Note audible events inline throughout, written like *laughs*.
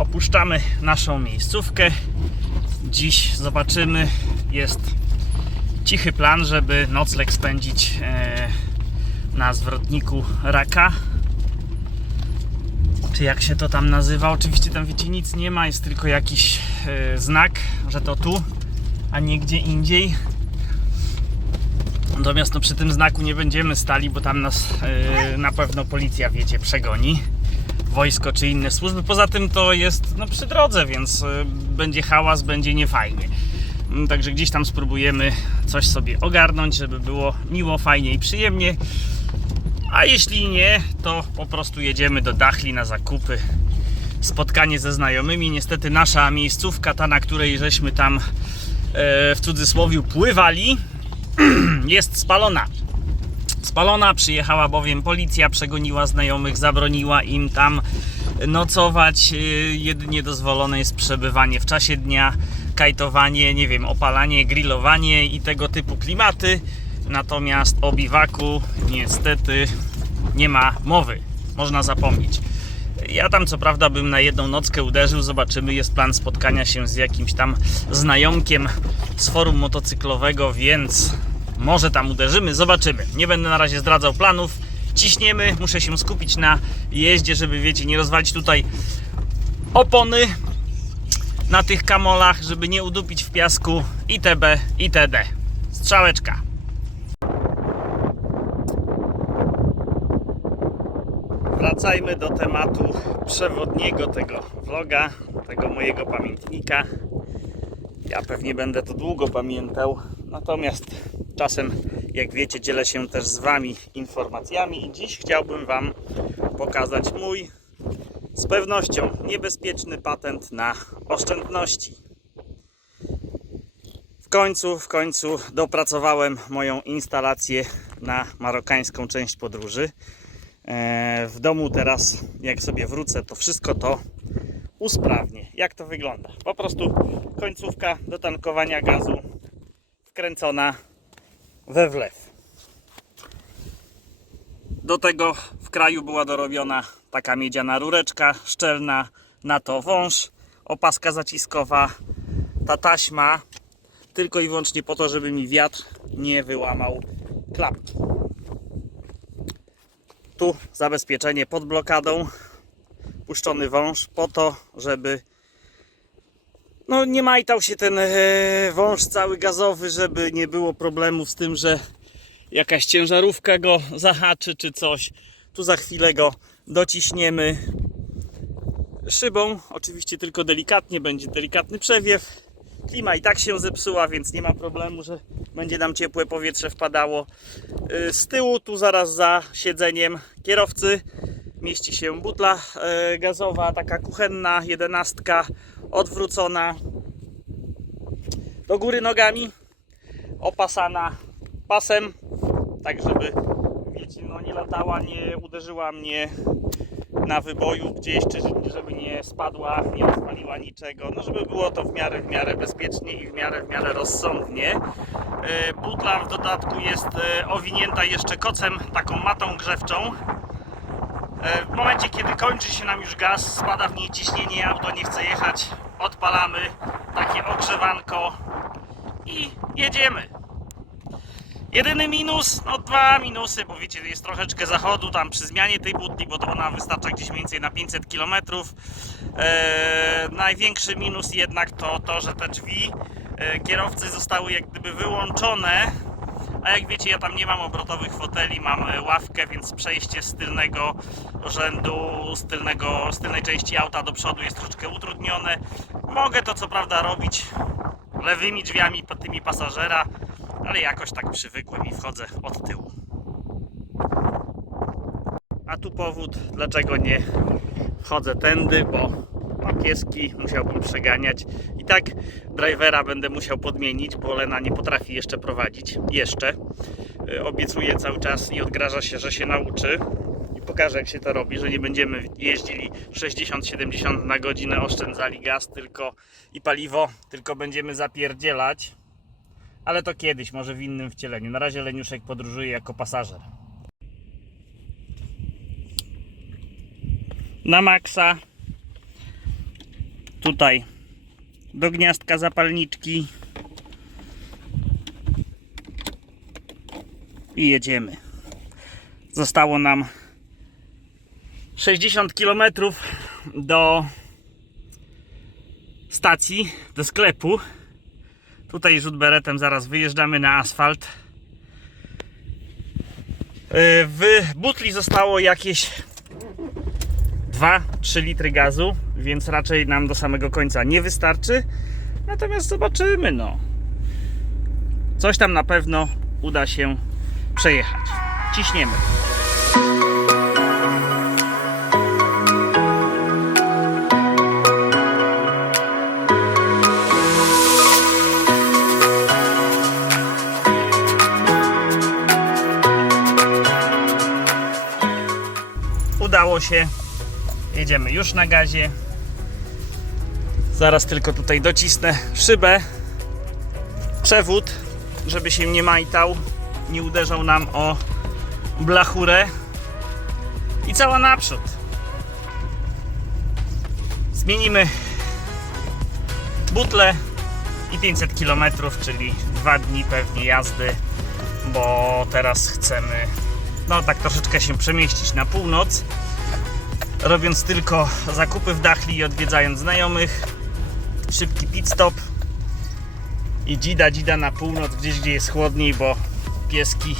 Opuszczamy naszą miejscówkę. Dziś zobaczymy, jest cichy plan, żeby nocleg spędzić e, na zwrotniku Raka. Czy jak się to tam nazywa? Oczywiście tam wiecie nic nie ma, jest tylko jakiś e, znak, że to tu, a nie gdzie indziej. Natomiast no, przy tym znaku nie będziemy stali, bo tam nas e, na pewno policja, wiecie, przegoni. Wojsko czy inne służby. Poza tym to jest no, przy drodze, więc e, będzie hałas, będzie niefajnie. Mm, Także gdzieś tam spróbujemy coś sobie ogarnąć, żeby było miło, fajnie i przyjemnie. A jeśli nie, to po prostu jedziemy do Dachli na zakupy. Spotkanie ze znajomymi. Niestety nasza miejscówka, ta na której żeśmy tam e, w cudzysłowie pływali, *clears throat* jest spalona. Spalona, przyjechała bowiem policja, przegoniła znajomych, zabroniła im tam nocować. Yy, Jedynie dozwolone jest przebywanie w czasie dnia, kajtowanie, nie wiem, opalanie, grillowanie i tego typu klimaty. Natomiast o biwaku niestety nie ma mowy. Można zapomnieć. Ja tam co prawda bym na jedną nockę uderzył, zobaczymy, jest plan spotkania się z jakimś tam znajomkiem z forum motocyklowego, więc może tam uderzymy, zobaczymy. Nie będę na razie zdradzał planów. Ciśniemy, muszę się skupić na jeździe, żeby wiecie, nie rozwalić tutaj opony na tych kamolach, żeby nie udupić w piasku itb. itd. Strzałeczka. Wracajmy do tematu przewodniego tego vloga, tego mojego pamiętnika. Ja pewnie będę to długo pamiętał, natomiast czasem, jak wiecie, dzielę się też z Wami informacjami i dziś chciałbym Wam pokazać mój z pewnością niebezpieczny patent na oszczędności. W końcu, w końcu dopracowałem moją instalację na marokańską część podróży. E, W domu teraz, jak sobie wrócę, to wszystko to usprawnię. Jak to wygląda? Po prostu końcówka do tankowania gazu wkręcona we wlew. Do tego w kraju była dorobiona taka miedziana rureczka szczelna, na to wąż, opaska zaciskowa, ta taśma tylko i wyłącznie po to, żeby mi wiatr nie wyłamał klapki. Tu zabezpieczenie pod blokadą, puszczony wąż po to, żeby no nie majtał się ten e, wąż cały gazowy, żeby nie było problemów z tym, że jakaś ciężarówka go zahaczy czy coś. Tu za chwilę go dociśniemy szybą, oczywiście tylko delikatnie, będzie delikatny przewiew. Klima i tak się zepsuła, więc nie ma problemu, że będzie nam ciepłe powietrze wpadało. Y, Z tyłu, tu zaraz za siedzeniem kierowcy, mieści się butla e, gazowa, taka kuchenna, jedenastka, odwrócona do góry nogami, opasana pasem, tak żeby wiecie, no nie latała, nie uderzyła mnie na wyboju gdzieś, czy żeby nie spadła, nie rozpaliła niczego, no żeby było to w miarę, w miarę bezpiecznie i w miarę, w miarę rozsądnie. E, Butla w dodatku jest e, owinięta jeszcze kocem, taką matą grzewczą. E, W momencie, kiedy kończy się nam już gaz, spada w niej ciśnienie, auto nie chce jechać, odpalamy takie ogrzewanko i jedziemy. Jedyny minus, no dwa minusy, bo wiecie, jest troszeczkę zachodu tam przy zmianie tej butli, bo to ona wystarcza gdzieś mniej więcej na 500 km. Eee, największy minus jednak to to, że te drzwi e, kierowcy zostały jak gdyby wyłączone, a jak wiecie, ja tam nie mam obrotowych foteli, mam e, ławkę, więc przejście z tylnego rzędu, z, tylnego, z tylnej części auta do przodu jest troszeczkę utrudnione. Mogę to co prawda robić lewymi drzwiami, pod tymi pasażera, ale jakoś tak przywykłem i wchodzę od tyłu. A tu powód, dlaczego nie wchodzę tędy, bo no, pieski musiałbym przeganiać. I tak drivera będę musiał podmienić, bo Lena nie potrafi jeszcze prowadzić. Jeszcze. Y, Obiecuje cały czas i odgraża się, że się nauczy. I pokażę jak się to robi, że nie będziemy jeździli 60-70 na godzinę, oszczędzali gaz tylko i paliwo, tylko będziemy zapierdzielać. Ale to kiedyś, może w innym wcieleniu. Na razie Leniuszek podróżuje jako pasażer. Na maksa tutaj do gniazdka zapalniczki i jedziemy. Zostało nam 60 km do stacji, do sklepu. Tutaj rzut beretem zaraz wyjeżdżamy na asfalt. Yy, W butli zostało jakieś 2-3 litry gazu, więc raczej nam do samego końca nie wystarczy. Natomiast zobaczymy, no. Coś tam na pewno uda się przejechać. Ciśniemy. Udało się. Jedziemy już na gazie. Zaraz tylko tutaj docisnę szybę. Przewód, żeby się nie majtał, nie uderzał nam o blachurę. I cała naprzód. Zmienimy butlę i 500 km, czyli dwa dni pewnie jazdy, bo teraz chcemy no tak troszeczkę się przemieścić na północ robiąc tylko zakupy w Dachli i odwiedzając znajomych. Szybki pit stop i dzida dzida na północ, gdzieś gdzie jest chłodniej, bo pieski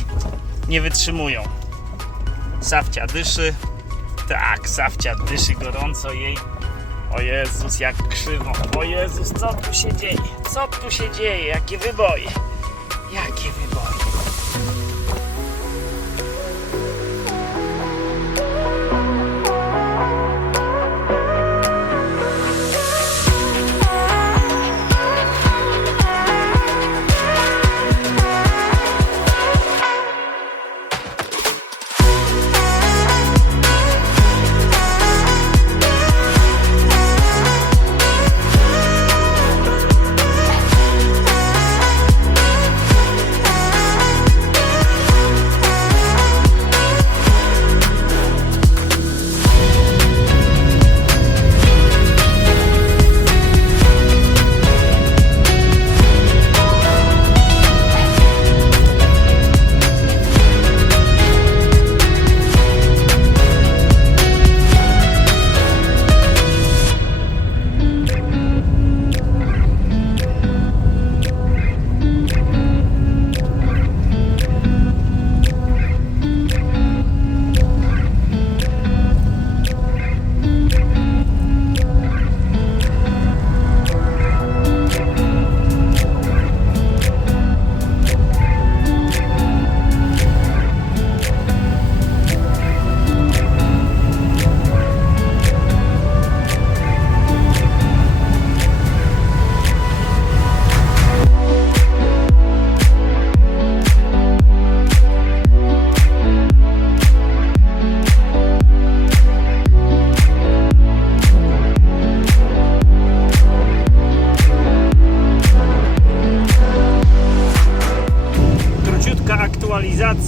nie wytrzymują. Safcia dyszy. Tak, Safcia dyszy gorąco jej. O Jezus, jak krzywo. O Jezus, co tu się dzieje? Co tu się dzieje? Jakie wyboje? Jakie wyboje?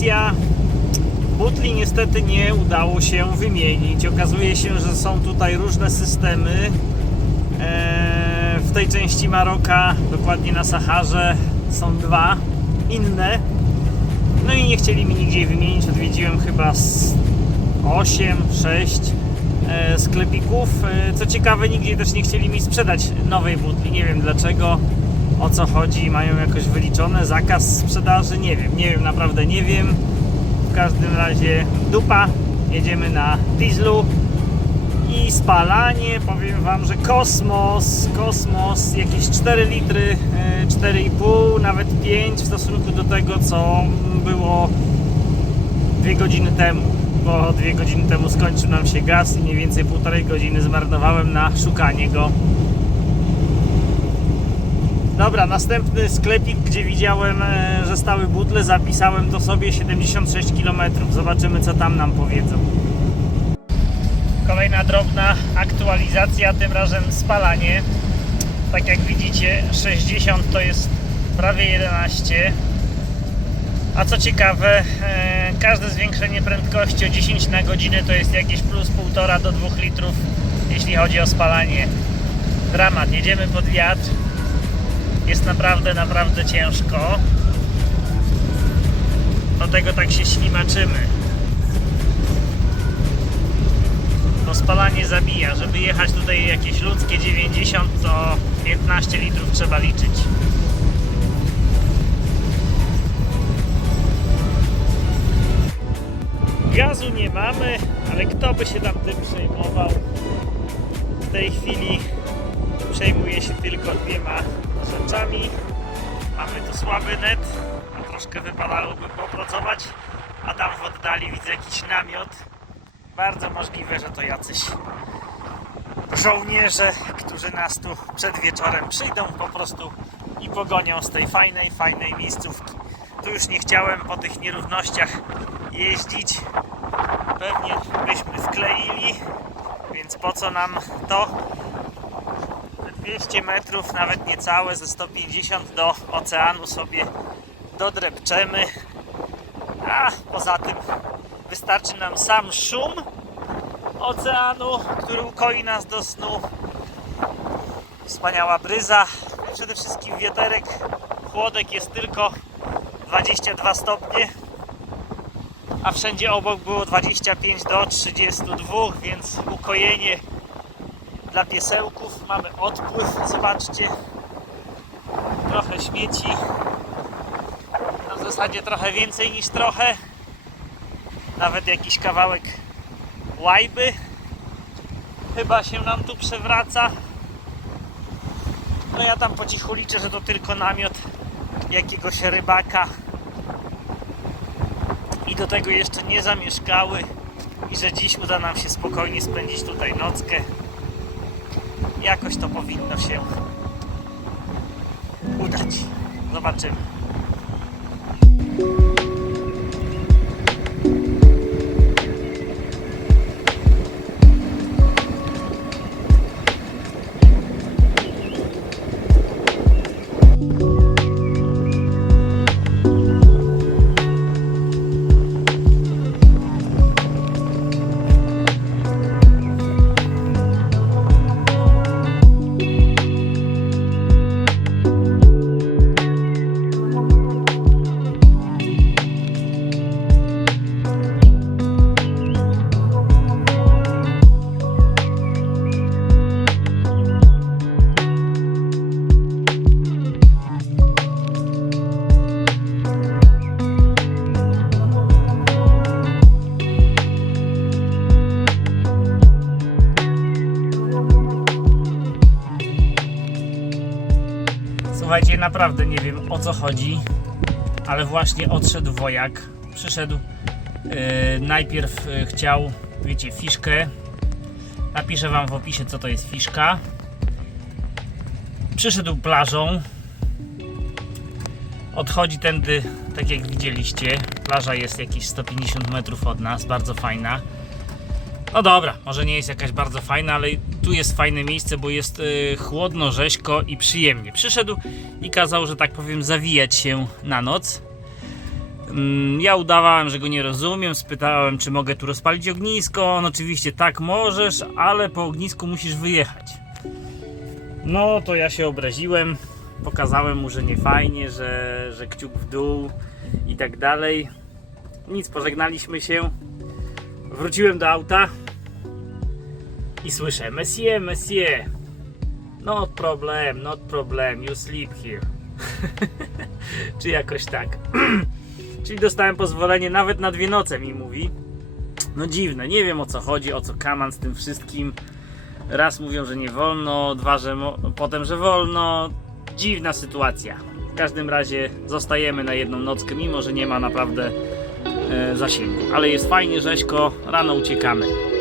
Aktualizacja. Butli niestety nie udało się wymienić. Okazuje się, że są tutaj różne systemy. Eee, W tej części Maroka, dokładnie na Saharze, są dwa inne. No i nie chcieli mi nigdzie wymienić. Odwiedziłem chyba z 8, 6 e, sklepików. E, Co ciekawe, nigdzie też nie chcieli mi sprzedać nowej butli. Nie wiem dlaczego, o co chodzi. Mają jakoś wyliczone zakaz sprzedaży. Nie wiem, nie wiem, naprawdę nie wiem. W każdym razie dupa. Jedziemy na dieslu i spalanie. Powiem Wam, że kosmos, kosmos, jakieś 4 litry, e, 4,5, nawet 5 w stosunku do tego, co było 2 godziny temu. Bo 2 godziny temu skończył nam się gaz i mniej więcej półtorej godziny zmarnowałem na szukanie go. Dobra, następny sklepik, gdzie widziałem, e, że stały butle, zapisałem to sobie 76 km. Zobaczymy, co tam nam powiedzą. Kolejna drobna aktualizacja, tym razem spalanie. Tak jak widzicie, 60 to jest prawie 11. A co ciekawe, e, każde zwiększenie prędkości o 10 na godzinę to jest jakieś plus 1,5 do 2 litrów, jeśli chodzi o spalanie. Dramat, jedziemy pod wiatr. Jest naprawdę, naprawdę ciężko. Dlatego tak się ślimaczymy. To spalanie zabija. Żeby jechać tutaj jakieś ludzkie 90, to 15 litrów trzeba liczyć. Gazu nie mamy, ale kto by się tam tym przejmował? W tej chwili przejmuje się tylko dwiema rzeczami. Mamy tu słaby net, a troszkę wypadałoby popracować. A tam w oddali widzę jakiś namiot. Bardzo możliwe, że to jacyś żołnierze, którzy nas tu przed wieczorem przyjdą po prostu i pogonią z tej fajnej, fajnej miejscówki. Tu już nie chciałem po tych nierównościach jeździć. Pewnie byśmy skleili, więc po co nam to? Te 200 metrów, nawet niecałe, ze 150 do oceanu sobie dodrepczemy. A poza tym wystarczy nam sam szum oceanu, który ukoi nas do snu. Wspaniała bryza. Przede wszystkim wieterek. Chłodek jest tylko 22 stopnie, a wszędzie obok było 25 do 32, więc ukojenie dla piesełków. Mamy odpływ, zobaczcie. Trochę śmieci. No w zasadzie trochę więcej niż trochę. Nawet jakiś kawałek łajby chyba się nam tu przewraca. No ja tam po cichu liczę, że to tylko namiot jakiegoś rybaka i do tego jeszcze nie zamieszkały i że dziś uda nam się spokojnie spędzić tutaj nockę. Jakoś to powinno się udać. Zobaczymy. Słuchajcie, naprawdę nie wiem o co chodzi, ale właśnie odszedł wojak. Przyszedł. Yy, najpierw yy, chciał, wiecie, fiszkę. Napiszę Wam w opisie, co to jest fiszka. Przyszedł plażą. Odchodzi tędy, tak jak widzieliście. Plaża jest jakieś 150 metrów od nas, bardzo fajna. No dobra, może nie jest jakaś bardzo fajna, ale tu jest fajne miejsce, bo jest y, chłodno, rzeźko i przyjemnie. Przyszedł i kazał, że tak powiem, zawijać się na noc. Mm, Ja udawałem, że go nie rozumiem, spytałem, czy mogę tu rozpalić ognisko. On oczywiście tak możesz, ale po ognisku musisz wyjechać. No to ja się obraziłem, pokazałem mu, że nie fajnie, że, że kciuk w dół i tak dalej. Nic, pożegnaliśmy się. Wróciłem do auta i słyszę Monsieur, Monsieur. Not problem, not problem, you sleep here. *laughs* Czy jakoś tak. *clears throat* Czyli dostałem pozwolenie nawet na dwie noce mi mówi. No dziwne, nie wiem o co chodzi, o co kaman z tym wszystkim. Raz mówią, że nie wolno, dwa, że potem, że wolno. Dziwna sytuacja. W każdym razie zostajemy na jedną nockę, mimo że nie ma naprawdę e, zasięgu. Ale jest fajnie, rzeźko, rano uciekamy